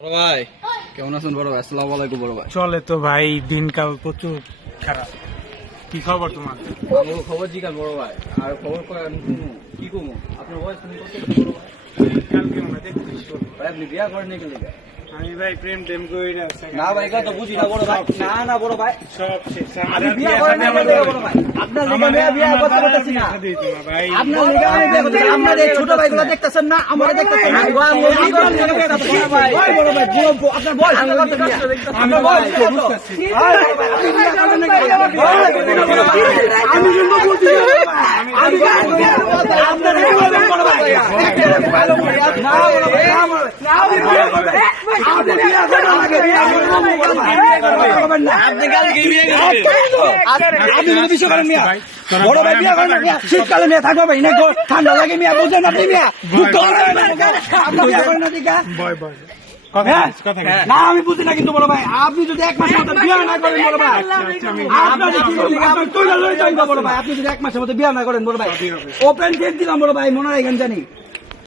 বড় ভাই কেমন আছেন বড় ভাই? আসসালামু আলাইকুম বড় ভাই। চলে তো ভাই, দিনকাল প্রচুর খারাপ। কি খবর তোমার? আমার খবর জিজ্ঞাসা বড় ভাই, আর খবর কি কমু আপনার বয়স তুমি কত বড় ভাই? কালকে মনে দেখছিস ভাই আপনি বিয়া করেন নাকি লেগে? আমি ভাই প্রেম টেম করি না। না ভাই এটা তো বুঝি না বড় ভাই। না বড় ভাই সব শেষ। আমি বিয়া করেন নাকি লেগে বড় ভাই? আপনার লেগে বিয়া করতে পারতেছি না। ভাই আপনার লেগে আমি বিয়া করতে আপনাদের ছোট ভাইগুলো দেখতেছেন না, আমারে দেখতেছেন না। ভাই বড় ভাই আপনার বয়স আপনার বয়স কত? আপনি বিয়া করেন নাকি? আমি কিন্তু বলছি আমি আপনার বড় ভাই ভালো করে না বড় ভাই না আপনি বিয়া করেন আগে বিয়া করবেন না। আপনি কালকে বিয়ে করবেন আপনি যদি বিষয় করেন মিয়া বড় ভাই বিয়া করেন মিয়া শীতকালে মিয়া থাকবে ভাই না ঠান্ডা লাগে মিয়া বুঝেন আপনি মিয়া আপনি বিয়া করেন না দিকা বয় বয় না আমি বুঝি না কিন্তু বড় ভাই আপনি যদি এক মাসের মধ্যে বিয়া না করেন বড় ভাই আপনাদের কি বলি আপনি তুই লই যাইবা বড় ভাই আপনি যদি এক মাসের মধ্যে বিয়া না করেন বড় ভাই ওপেন গেট দিলাম বড় ভাই মনে রাখেন জানি